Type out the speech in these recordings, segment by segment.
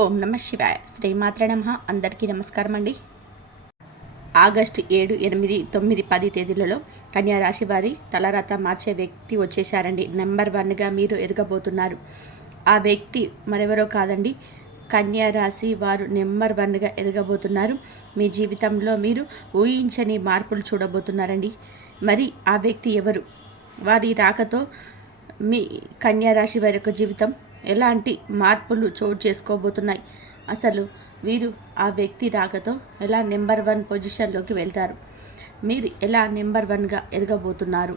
ఓం నమ శివాయ. శ్రీమాత్రే నమః. అందరికీ నమస్కారం అండి. ఆగస్టు 7, 8, 9, 10 తేదీలలో కన్యారాశి వారి తలరాత మార్చే వ్యక్తి వచ్చేసారండి. నెంబర్ 1గా మీరు ఎదగబోతున్నారు. ఆ వ్యక్తి మరెవరో కాదండి, కన్యారాశి వారు నెంబర్ 1గా ఎదగబోతున్నారు. మీ జీవితంలో మీరు ఊహించని మార్పులు చూడబోతున్నారండి. మరి ఆ వ్యక్తి ఎవరు? వారి రాకతో మీ కన్యారాశి వారి యొక్క జీవితం ఎలాంటి మార్పులు చోటు చేసుకోబోతున్నాయి? అసలు వీరు ఆ వ్యక్తి రాకతో ఎలా నెంబర్ 1 పొజిషన్లోకి వెళ్తారు? మీరు ఎలా నెంబర్ 1గా ఎదగబోతున్నారు?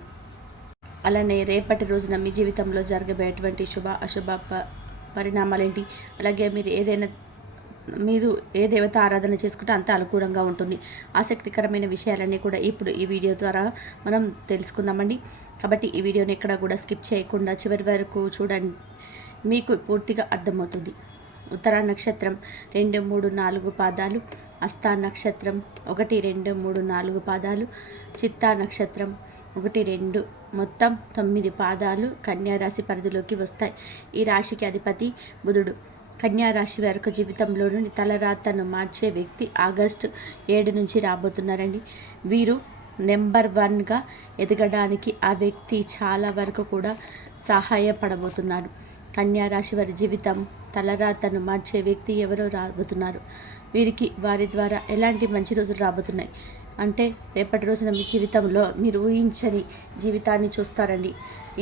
అలానే రేపటి రోజున మీ జీవితంలో జరగబోయేటువంటి శుభ అశుభ పరిణామాలేంటి? అలాగే మీరు ఏ దేవత ఆరాధన చేసుకుంటే అంత అనుకూలంగా ఉంటుంది. ఆసక్తికరమైన విషయాలన్నీ కూడా ఇప్పుడు ఈ వీడియో ద్వారా మనం తెలుసుకుందామండి. కాబట్టి ఈ వీడియోని ఎక్కడ కూడా స్కిప్ చేయకుండా చివరి వరకు చూడండి, మీకు పూర్తిగా అర్థమవుతుంది. ఉత్తరా నక్షత్రం 2, 3, 4 పాదాలు, హస్తా నక్షత్రం 1, 2, 3, 4 పాదాలు, చిత్తా నక్షత్రం 1, 2 మొత్తం 9 పాదాలు కన్యారాశి పరిధిలోకి వస్తాయి. ఈ రాశికి అధిపతి బుధుడు. కన్యారాశి వారి జీవితంలోని తలరాతను మార్చే వ్యక్తి ఆగస్టు 7 నుంచి రాబోతున్నారండి. వీరు నెంబర్ 1గా ఎదగడానికి ఆ వ్యక్తి చాలా వరకు కూడా సహాయపడబోతున్నారు. కన్యారాశి వారి జీవితం తలరాతను మార్చే వ్యక్తి ఎవరో రాబోతున్నారు. వీరికి వారి ద్వారా ఎలాంటి మంచి రోజులు రాబోతున్నాయి అంటే, రేపటి రోజున మీ జీవితంలో మీరు ఊహించని జీవితాన్ని చూస్తారండి.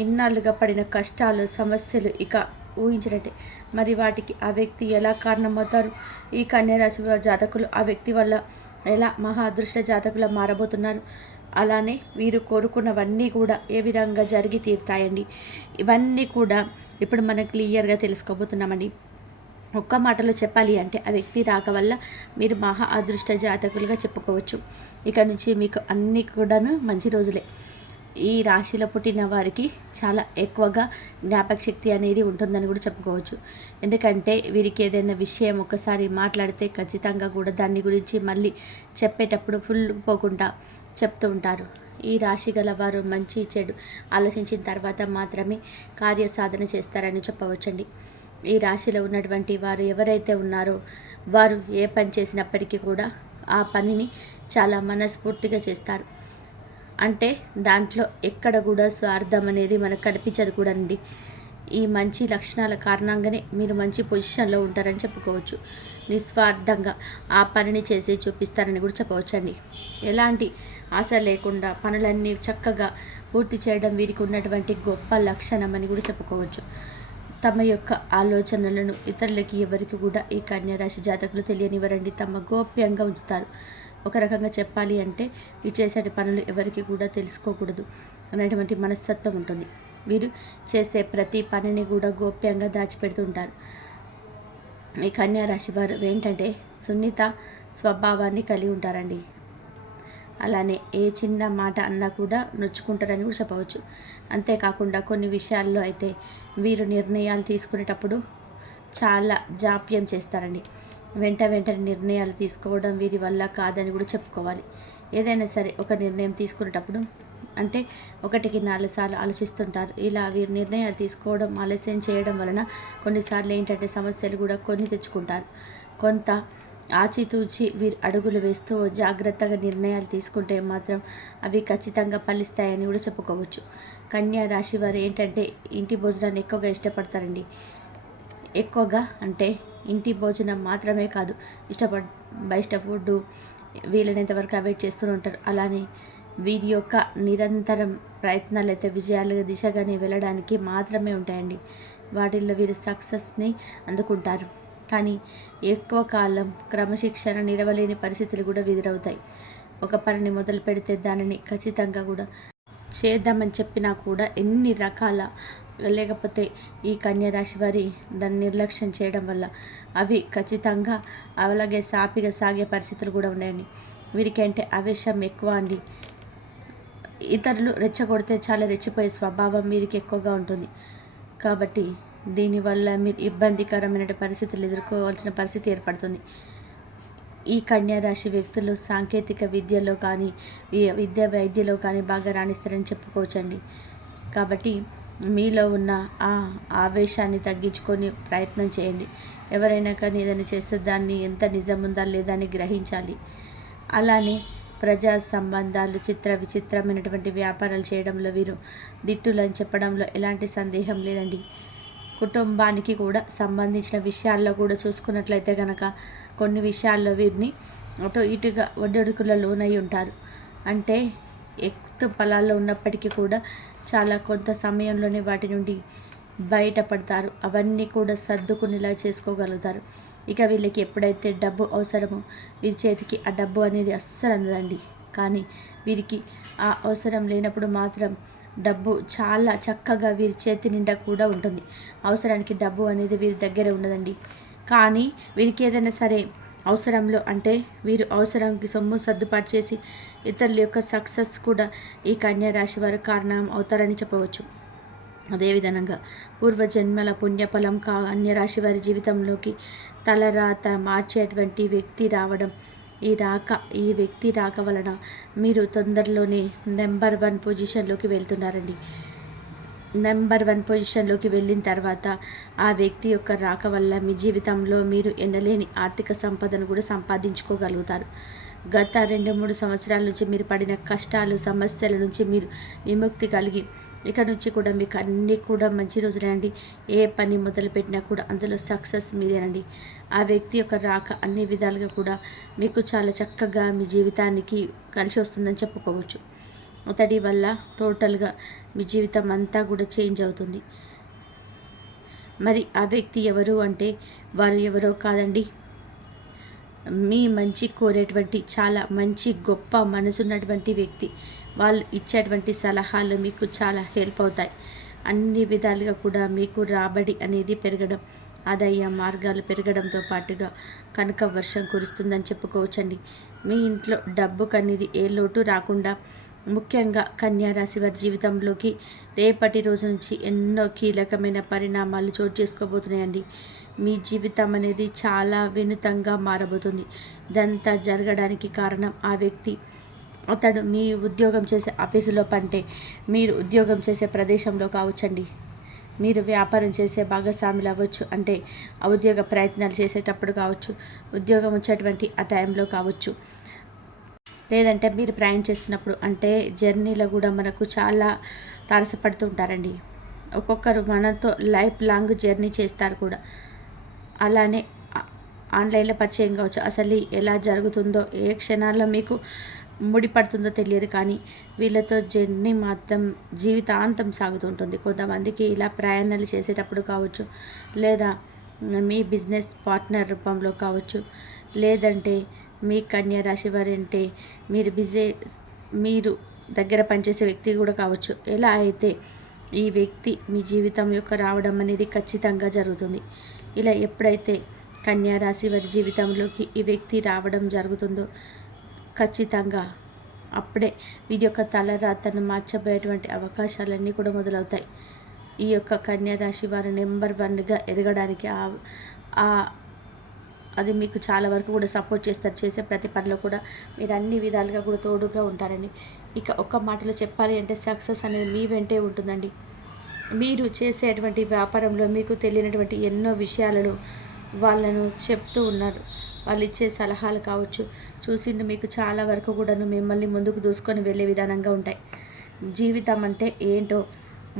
ఇన్నాళ్ళుగా పడిన కష్టాలు, సమస్యలు ఇక ఊహించినట్టే. మరి వాటికి ఆ వ్యక్తి ఎలా కారణమవుతారు? ఈ కన్యారాశి జాతకులు ఆ వ్యక్తి వల్ల ఎలా మహా అదృష్ట జాతకులు మారబోతున్నారు? అలానే వీరు కోరుకున్నవన్నీ కూడా ఏ విధంగా జరిగి తీరుతాయండి? ఇవన్నీ కూడా ఇప్పుడు మనం క్లియర్గా తెలుసుకోబోతున్నామండి. ఒక్క మాటలో చెప్పాలి అంటే, ఆ వ్యక్తి రాక వల్ల మీరు మహా అదృష్ట జాతకులుగా చెప్పుకోవచ్చు. ఇక నుంచి మీకు అన్నీ కూడాను మంచి రోజులే. ఈ రాశిలో పుట్టిన వారికి చాలా ఎక్కువగా జ్ఞాపక శక్తి అనేది ఉంటుందని కూడా చెప్పుకోవచ్చు. ఎందుకంటే వీరికి ఏదైనా విషయం ఒకసారి మాట్లాడితే ఖచ్చితంగా కూడా దాని గురించి మళ్ళీ చెప్పేటప్పుడు ఫుల్ పోకుండా చెప్తూ ఉంటారు. ఈ రాశి గల వారు మంచి చెడు ఆలోచించిన తర్వాత మాత్రమే కార్యసాధన చేస్తారని చెప్పవచ్చండి. ఈ రాశిలో ఉన్నటువంటి వారు ఎవరైతే ఉన్నారో వారు ఏ పని చేసినప్పటికీ కూడా ఆ పనిని చాలా మనస్ఫూర్తిగా చేస్తారు. అంటే దాంట్లో ఎక్కడ కూడా స్వార్థం అనేది మనకు కనిపించదు కూడా అండి. ఈ మంచి లక్షణాల కారణంగానే మీరు మంచి పొజిషన్లో ఉంటారని చెప్పుకోవచ్చు. నిస్వార్థంగా ఆ పనిని చేసి చూపిస్తారని కూడా చెప్పవచ్చండి. ఎలాంటి ఆశ లేకుండా పనులన్నీ చక్కగా పూర్తి చేయడం వీరికి ఉన్నటువంటి గొప్ప లక్షణం అని కూడా చెప్పుకోవచ్చు. తమ యొక్క ఆలోచనలను ఇతరులకి ఎవరికి కూడా ఈ కన్యారాశి జాతకులు తెలియనివ్వరండి. తమ గోప్యంగా ఉంచుతారు. ఒక రకంగా చెప్పాలి అంటే, ఈ చేసే పనులు ఎవరికి కూడా తెలుసుకోకూడదు అనేటువంటి మనస్తత్వం ఉంటుంది. వీరు చేసే ప్రతి పనిని కూడా గోప్యంగా దాచిపెడుతుంటారు. ఈ కన్యారాశి వారు ఏంటంటే సున్నిత స్వభావాన్ని కలిగి ఉంటారండి. అలానే ఏ చిన్న మాట అన్నా కూడా నొచ్చుకుంటారని కూడా చెప్పవచ్చు. అంతేకాకుండా కొన్ని విషయాల్లో అయితే వీరు నిర్ణయాలు తీసుకునేటప్పుడు చాలా జాప్యం చేస్తారండి. వెంటనే నిర్ణయాలు తీసుకోవడం వీరి వల్ల కాదని కూడా చెప్పుకోవాలి. ఏదైనా సరే ఒక నిర్ణయం తీసుకునేటప్పుడు అంటే 1కి 4 సార్లు ఆలోచిస్తుంటారు. ఇలా వీరు నిర్ణయాలు తీసుకోవడం ఆలస్యం చేయడం వలన కొన్నిసార్లు ఏంటంటే సమస్యలు కూడా కొని తెచ్చుకుంటారు. కొంత ఆచితూచి వీరు అడుగులు వేస్తూ జాగ్రత్తగా నిర్ణయాలు తీసుకుంటే మాత్రం అవి ఖచ్చితంగా ఫలిస్తాయని కూడా చెప్పుకోవచ్చు. కన్యా రాశి వారు ఏంటంటే ఇంటి భోజనాన్ని ఎక్కువగా ఇష్టపడతారండి. ఎక్కువగా అంటే ఇంటి భోజనం మాత్రమే కాదు, బయట ఫుడ్ వీలైనంత వరకు అవాయిడ్ చేస్తూ ఉంటారు. అలానే వీరి యొక్క నిరంతరం ప్రయత్నాలు అయితే విజయాల దిశగానే వెళ్ళడానికి మాత్రమే ఉంటాయండి. వాటిల్లో వీరు సక్సెస్ని అందుకుంటారు. కానీ ఎక్కువ కాలం క్రమశిక్షణ నిలవలేని పరిస్థితులు కూడా ఎదురవుతాయి. ఒక పనిని మొదలు పెడితే దానిని ఖచ్చితంగా కూడా చేద్దామని చెప్పినా కూడా ఎన్ని రకాల లేకపోతే ఈ కన్యారాశి వారి దాన్ని నిర్లక్ష్యం చేయడం వల్ల అవి ఖచ్చితంగా అలాగే సాపిగా సాగే పరిస్థితులు కూడా ఉన్నాయండి. వీరికి అంటే ఆవేశం ఎక్కువ అండి. ఇతరులు రెచ్చగొడితే చాలా రెచ్చిపోయే స్వభావం వీరికి ఎక్కువగా ఉంటుంది. కాబట్టి దీనివల్ల మీరు ఇబ్బందికరమైన పరిస్థితులు ఎదుర్కోవాల్సిన పరిస్థితి ఏర్పడుతుంది. ఈ కన్యారాశి వ్యక్తులు సాంకేతిక విద్యలో కానీ వైద్యలో కానీ బాగా రాణిస్తారని చెప్పుకోవచ్చండి. కాబట్టి మీలో ఉన్న ఆ ఆవేశాన్ని తగ్గించుకొని ప్రయత్నం చేయండి. ఎవరైనా కానీ ఏదైనా చేస్తే దాన్ని ఎంత నిజం ఉందా లేదా అని గ్రహించాలి. అలానే ప్రజా సంబంధాలు విచిత్రమైనటువంటి వ్యాపారాలు చేయడంలో వీరు దిట్టులని చెప్పడంలో ఎలాంటి సందేహం లేదండి. కుటుంబానికి కూడా సంబంధించిన విషయాల్లో కూడా చూసుకున్నట్లయితే కనుక కొన్ని విషయాల్లో వీరిని అటు ఇటుగా ఒడిదుడుకుల లోనై ఉంటారు. అంటే ఎత్తు పొలాల్లో ఉన్నప్పటికీ కూడా చాలా కొంత సమయంలోనే వాటి నుండి బయటపడతారు. అవన్నీ కూడా సర్దుకునేలా చేసుకోగలుగుతారు. ఇక వీళ్ళకి ఎప్పుడైతే డబ్బు అవసరమో వీరి చేతికి ఆ డబ్బు అనేది అస్సలు అందదండి. కానీ వీరికి ఆ అవసరం లేనప్పుడు మాత్రం డబ్బు చాలా చక్కగా వీరి చేతి నిండా కూడా ఉంటుంది. అవసరానికి డబ్బు అనేది వీరి దగ్గర ఉండదండి. కానీ వీరికి ఏదైనా సరే అవసరంలో అంటే వీరు అవసరానికి సొమ్ము సర్దుబాటు చేసి ఇతరుల యొక్క సక్సెస్ కూడా ఈ కన్యా రాశి వారు కారణం అవుతారని చెప్పవచ్చు. అదేవిధంగా పూర్వజన్మల పుణ్యఫలం కన్యరాశి వారి జీవితంలోకి తలరాత మార్చేటువంటి వ్యక్తి రావడం, ఈ వ్యక్తి రాక వలన మీరు తొందరలోనే నెంబర్ 1 పొజిషన్లోకి వెళ్తున్నారండి. నెంబర్ 1 పొజిషన్లోకి వెళ్ళిన తర్వాత ఆ వ్యక్తి యొక్క రాక వల్ల మీ జీవితంలో మీరు ఎన్నలేని ఆర్థిక సంపదను కూడా సంపాదించుకోగలుగుతారు. గత 2-3 సంవత్సరాల నుంచి మీరు పడిన కష్టాలు సమస్యల నుంచి మీరు విముక్తి కలిగి ఇక నుంచి కూడా మీకు అన్నీ కూడా మంచి రోజులేనండి. ఏ పని మొదలుపెట్టినా కూడా అందులో సక్సెస్ మీదేనండి. ఆ వ్యక్తి యొక్క రాక అన్ని విధాలుగా కూడా మీకు చాలా చక్కగా మీ జీవితానికి కలిసి వస్తుందని చెప్పుకోవచ్చు. అతడి వల్ల టోటల్గా మీ జీవితం అంతా కూడా చేంజ్ అవుతుంది. మరి ఆ వ్యక్తి ఎవరు అంటే వారు ఎవరో కాదండి, మీ మంచి కోరేటువంటి చాలా మంచి గొప్ప మనసున్నటువంటి వ్యక్తి. వాళ్ళు ఇచ్చేటువంటి సలహాలు మీకు చాలా హెల్ప్ అవుతాయి. అన్ని విధాలుగా కూడా మీకు రాబడి అనేది పెరగడం, ఆదాయ మార్గాలు పెరగడంతో పాటుగా కనుక వర్షం కురుస్తుందని చెప్పుకోవచ్చండి. మీ ఇంట్లో డబ్బుకు అనేది ఏ లోటు రాకుండా ముఖ్యంగా కన్యా రాశి వారి జీవితంలోకి రేపటి రోజు నుంచి ఎన్నో కీలకమైన పరిణామాలు చోటు చేసుకోబోతున్నాయండి. మీ జీవితం అనేది చాలా వినూతంగా మారబోతుంది. ఇదంతా జరగడానికి కారణం ఆ వ్యక్తి. అతడు మీ ఉద్యోగం చేసే ఆఫీసులో పంటే, మీరు ఉద్యోగం చేసే ప్రదేశంలో కావచ్చండి, మీరు వ్యాపారం చేసే భాగస్వాములు అవ్వచ్చు, అంటే ఆ ఉద్యోగ ప్రయత్నాలు చేసేటప్పుడు కావచ్చు, ఉద్యోగం వచ్చేటువంటి ఆ టైంలో కావచ్చు, లేదంటే మీరు ప్రయాణం చేస్తున్నప్పుడు, అంటే జర్నీలో కూడా మనకు చాలా తారసపడుతూ ఉంటారండి. ఒక్కొక్కరు మనతో లైఫ్ లాంగ్ జర్నీ చేస్తారు కూడా. అలానే ఆన్లైన్లో పరిచయం కావచ్చు. అసలు ఎలా జరుగుతుందో, ఏ క్షణాల్లో మీకు ముడిపడుతుందో తెలియదు, కానీ వీళ్ళతో జర్నీ మాత్రం జీవితాంతం సాగుతుంటుంది. కొంతమందికి ఇలా ప్రయాణాలు చేసేటప్పుడు కావచ్చు, లేదా మీ బిజినెస్ పార్ట్నర్ రూపంలో కావచ్చు, లేదంటే మీ కన్యా రాశి వారంటే మీరు దగ్గర పనిచేసే వ్యక్తి కూడా కావచ్చు. ఎలా అయితే ఈ వ్యక్తి మీ జీవితం యొక్క రావడం అనేది ఖచ్చితంగా జరుగుతుంది. ఇలా ఎప్పుడైతే కన్యా రాశి వారి జీవితంలోకి ఈ వ్యక్తి రావడం జరుగుతుందో ఖచ్చితంగా అప్పుడే వీరి యొక్క తలరాతను మార్చబోయేటువంటి అవకాశాలన్నీ కూడా మొదలవుతాయి. ఈ యొక్క కన్యా రాశి వారు నెంబర్ 1గా ఎదగడానికి అది మీకు చాలా వరకు కూడా సపోర్ట్ చేస్తారు. చేసే ప్రతి పనిలో కూడా మీరు అన్ని విధాలుగా కూడా తోడుగా ఉంటారండి. ఇక ఒక్క మాటలో చెప్పాలి అంటే సక్సెస్ అనేది మీ వెంటే ఉంటుందండి. మీరు చేసేటువంటి వ్యాపారంలో మీకు తెలియనటువంటి ఎన్నో విషయాలను వాళ్ళను చెప్తూ ఉన్నారు. వాళ్ళు ఇచ్చే సలహాలు కావచ్చు, చూసిండు మీకు చాలా వరకు కూడాను మిమ్మల్ని ముందుకు దూసుకొని వెళ్ళే విధానంగా ఉంటాయి. జీవితం అంటే ఏంటో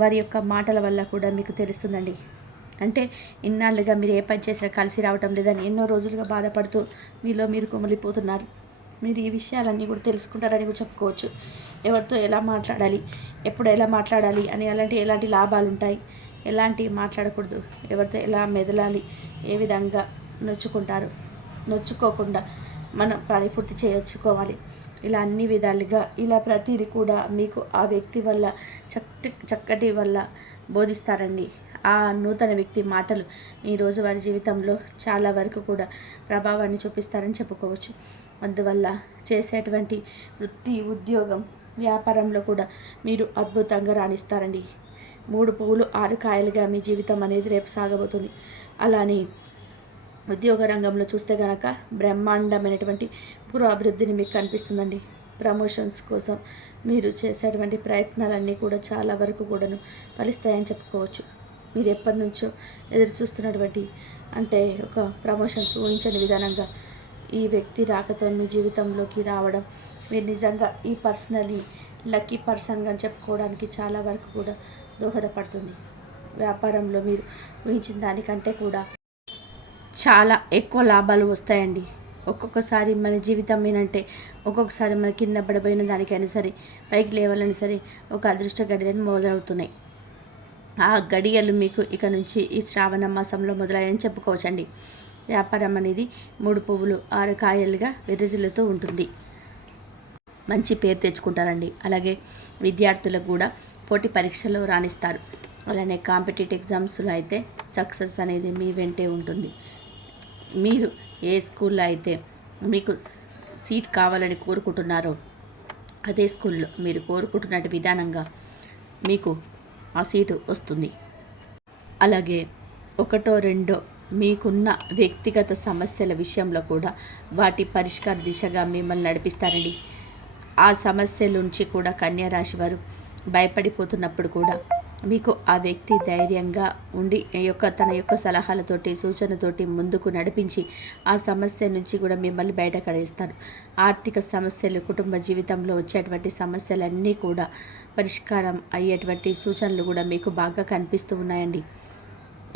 వారి యొక్క మాటల వల్ల కూడా మీకు తెలుస్తుందండి. అంటే ఇన్నాళ్ళుగా మీరు ఏ పని చేసినా కలిసి రావటం లేదని ఎన్నో రోజులుగా బాధపడుతూ మీలో మీరు కుమిలిపోతున్నారు. మీరు ఈ విషయాలన్నీ కూడా తెలుసుకుంటారని కూడా చెప్పుకోవచ్చు. ఎవరితో ఎలా మాట్లాడాలి, ఎప్పుడు ఎలా మాట్లాడాలి అని, ఎలాంటి లాభాలు ఉంటాయి, ఎలాంటి మాట్లాడకూడదు, ఎవరితో ఎలా మెదలాలి, ఏ విధంగా నొచ్చుకోకుండా మనం పని పూర్తి చేయొచ్చుకోవాలి, ఇలా అన్ని విధాలుగా ఇలా ప్రతిదీ కూడా మీకు ఆ వ్యక్తి వల్ల చక్కటి వల్ల బోధిస్తారండి. ఆ నూతన వ్యక్తి మాటలు ఈ రోజువారి జీవితంలో చాలా వరకు కూడా ప్రభావాన్ని చూపిస్తారని చెప్పుకోవచ్చు. అందువల్ల చేసేటువంటి వృత్తి, ఉద్యోగం, వ్యాపారంలో కూడా మీరు అద్భుతంగా రాణిస్తారండి. 3 పువ్వులు 6 కాయలుగా మీ జీవితం అనేది రేపు సాగబోతుంది. అలానే ఉద్యోగ రంగంలో చూస్తే కనుక బ్రహ్మాండమైనటువంటి పురోభివృద్ధిని మీకు కనిపిస్తుందండి. ప్రమోషన్స్ కోసం మీరు చేసేటువంటి ప్రయత్నాలన్నీ కూడా చాలా వరకు కూడాను ఫలిస్తాయని చెప్పుకోవచ్చు. మీరు ఎప్పటి నుంచో ఎదురు చూస్తున్నటువంటి అంటే ఒక ప్రమోషన్స్ ఊహించని విధానంగా ఈ వ్యక్తి రాకతో మీ జీవితంలోకి రావడం, మీరు నిజంగా ఈ పర్సనలీ లక్కీ పర్సన్గా చెప్పుకోవడానికి చాలా వరకు కూడా దోహదపడుతుంది. వ్యాపారంలో మీరు ఊహించిన దానికంటే కూడా చాలా ఎక్కువ లాభాలు వస్తాయండి. ఒక్కొక్కసారి మన జీవితం ఏంటంటే ఒక్కొక్కసారి మన కింద పడిపోయిన దానికైనా సరే పైకి లేవాలని సరే ఒక అదృష్ట గడియలు మొదలవుతున్నాయి. ఆ గడియలు మీకు ఇక నుంచి ఈ శ్రావణ మాసంలో మొదలయ్యని చెప్పుకోవచ్చండి. వ్యాపారం అనేది 3 పువ్వులు 6 కాయలుగా విరజిల్లుతూ ఉంటుంది. మంచి పేరు తెచ్చుకుంటారండి. అలాగే విద్యార్థులకు కూడా పోటీ పరీక్షల్లో రాణిస్తారు. అలానే కాంపిటేటివ్ ఎగ్జామ్స్లో అయితే సక్సెస్ అనేది మీ వెంటే ఉంటుంది. మీరు ఏ స్కూల్లో అయితే మీకు సీట్ కావాలని కోరుకుంటున్నారో అదే స్కూల్లో మీరు కోరుకుంటున్నట్టు విధానంగా మీకు ఆ సీటు వస్తుంది. అలాగే 1, 2 మీకున్న వ్యక్తిగత సమస్యల విషయంలో కూడా వాటి పరిష్కార దిశగా మిమ్మల్ని నడిపిస్తారండి. ఆ సమస్యల నుంచి కూడా కన్యా రాశి వారు భయపడిపోతున్నప్పుడు కూడా మీకు ఆ వ్యక్తి ధైర్యంగా ఉండి తన యొక్క సలహాలతోటి సూచనతోటి ముందుకు నడిపించి ఆ సమస్య నుంచి కూడా మిమ్మల్ని బయటపడేస్తారు. ఆర్థిక సమస్యలు, కుటుంబ జీవితంలో వచ్చేటువంటి సమస్యలన్నీ కూడా పరిష్కారం అయ్యేటువంటి సూచనలు కూడా మీకు బాగా కనిపిస్తూ ఉన్నాయండి.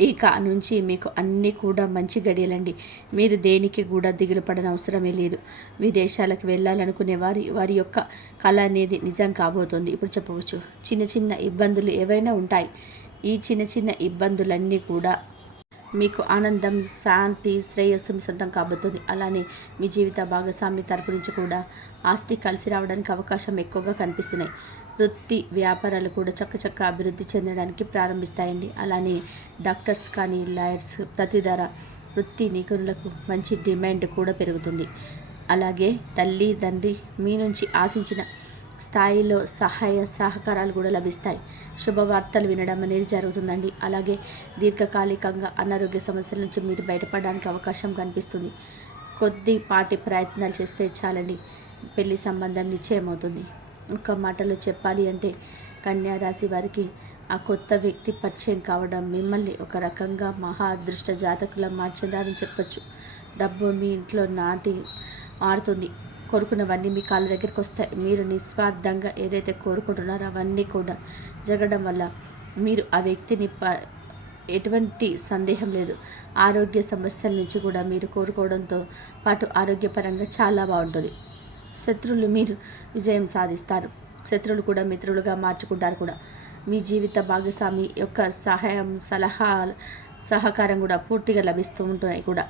ఇక నుంచి మీకు అన్నీ కూడా మంచి గడియలండి. మీరు దేనికి కూడా దిగులు పడని అవసరమే లేదు. విదేశాలకు వెళ్ళాలనుకునే వారి యొక్క కళ అనేది నిజం కాబోతుంది. ఇప్పుడు చెప్పవచ్చు, చిన్న చిన్న ఇబ్బందులు ఏవైనా ఉంటాయి. ఈ చిన్న చిన్న ఇబ్బందులన్నీ కూడా మీకు ఆనందం, శాంతి, శ్రేయస్సు సొంతం కాబోతుంది. అలానే మీ జీవిత భాగస్వామి తరపు నుంచి కూడా ఆస్తి కలిసి రావడానికి అవకాశం ఎక్కువగా కనిపిస్తున్నాయి. వృత్తి వ్యాపారాలు కూడా చక్కచక్క అభివృద్ధి చెందడానికి ప్రారంభిస్తాయండి. అలానే డాక్టర్స్ కానీ, లాయర్స్, ప్రతిధార వృత్తి నిపుణులకు మంచి డిమాండ్ కూడా పెరుగుతుంది. అలాగే తల్లి, తండ్రి మీ నుంచి ఆశించిన స్థాయిలో సహాయ సహకారాలు కూడా లభిస్తాయి. శుభవార్తలు వినడం అనేది జరుగుతుందండి. అలాగే దీర్ఘకాలికంగా అనారోగ్య సమస్యల నుంచి మీరు బయటపడడానికి అవకాశం కనిపిస్తుంది. కొద్దిపాటి ప్రయత్నాలు చేస్తే చాలండి, పెళ్లి సంబంధం నిశ్చయమవుతుంది. ఒక మాటలో చెప్పాలి అంటే కన్యా రాశి వారికి ఆ కొత్త వ్యక్తి పరిచయం కావడం మిమ్మల్ని ఒక రకంగా మహా అదృష్ట జాతకులా మార్చదారని చెప్పచ్చు. డబ్బు మీ ఇంట్లో మారుతుంది. కోరుకున్నవన్నీ మీ కాళ్ళ దగ్గరికి వస్తాయి. మీరు నిస్వార్థంగా ఏదైతే కోరుకుంటున్నారో అవన్నీ కూడా జరగడం వల్ల మీరు ఆ వ్యక్తిని ఎటువంటి సందేహం లేదు, ఆరోగ్య సమస్యల నుంచి కూడా మీరు కోరుకోవడంతో పాటు ఆరోగ్యపరంగా చాలా బాగుంటుంది. శత్రువులు మీరు విజయం సాధిస్తారు. శత్రువులు కూడా మిత్రులుగా మార్చుకుంటారు కూడా. మీ జీవిత భాగస్వామి యొక్క సహాయం, సహకారం కూడా పూర్తిగా లభిస్తూ ఉంటున్నాయి కూడా.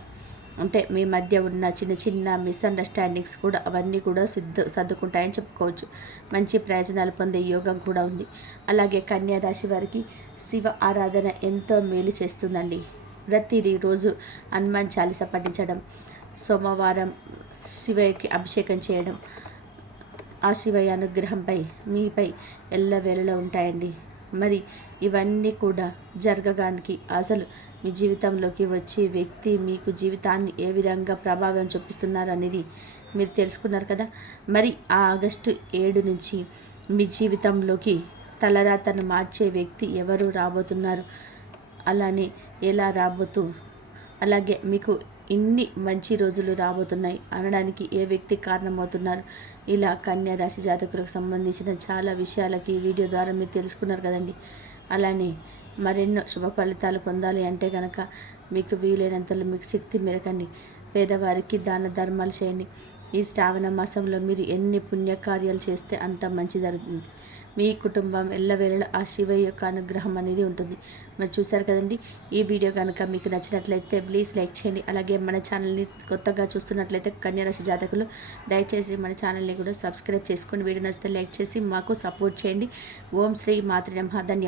అంటే మీ మధ్య ఉన్న చిన్న చిన్న మిస్అండర్స్టాండింగ్స్ కూడా అవన్నీ కూడా సర్దుకుంటాయని చెప్పుకోవచ్చు. మంచి ప్రయోజనాలు పొందే యోగం కూడా ఉంది. అలాగే కన్యా రాశి వారికి శివ ఆరాధన ఎంతో మేలు చేస్తుందండి. ప్రతిరోజు హనుమాన్ చాలీస పఠించడం, సోమవారం శివయ్యకి అభిషేకం చేయడం ఆ శివయ్య అనుగ్రహంపై మీపై ఎల్లవేళలా ఉంటాయండి. మరి ఇవన్నీ కూడా జరగడానికి అసలు మీ జీవితంలోకి వచ్చే వ్యక్తి మీకు జీవితాన్ని ఏ విధంగా ప్రభావం చూపిస్తున్నారు అనేది మీరు తెలుసుకున్నారు కదా. మరి ఆ ఆగస్టు 7 నుంచి మీ జీవితంలోకి తలరాతను మార్చే వ్యక్తి ఎవరు రాబోతున్నారు, అలానే ఎలా అలాగే మీకు ఇన్ని మంచి రోజులు రాబోతున్నాయి అనడానికి ఏ వ్యక్తి కారణమవుతున్నారు, ఇలా కన్యా రాశి జాతకులకు సంబంధించిన చాలా విషయాలకి ఈ వీడియో ద్వారా మీరు తెలుసుకున్నారు కదండి. అలానే మరెన్నో శుభ ఫలితాలు పొందాలి అంటే కనుక మీకు వీలైనంతలో మీకు శక్తి మేరకండి పేదవారికి దాన ధర్మాలు చేయండి. ఈ శ్రావణ మాసంలో మీరు ఎన్ని పుణ్యకార్యాలు చేస్తే అంత మంచి జరుగుతుంది. మీ కుటుంబం ఎల్లవేళలా ఆ శివయ్య యొక్క అనుగ్రహం అనేది ఉంటుంది. మరి చూసారు కదండి. ఈ వీడియో కనుక మీకు నచ్చినట్లయితే ప్లీజ్ లైక్ చేయండి. అలాగే మన ఛానల్ని కొత్తగా చూస్తున్నట్లయితే కన్యా రాశి జాతకులు దయచేసి మన ఛానల్ని కూడా సబ్స్క్రైబ్ చేసుకొని వీడియో నచ్చితే లైక్ చేసి మాకు సపోర్ట్ చేయండి. ఓం శ్రీ మాత్రే నమః. ధన్యవాదాలు.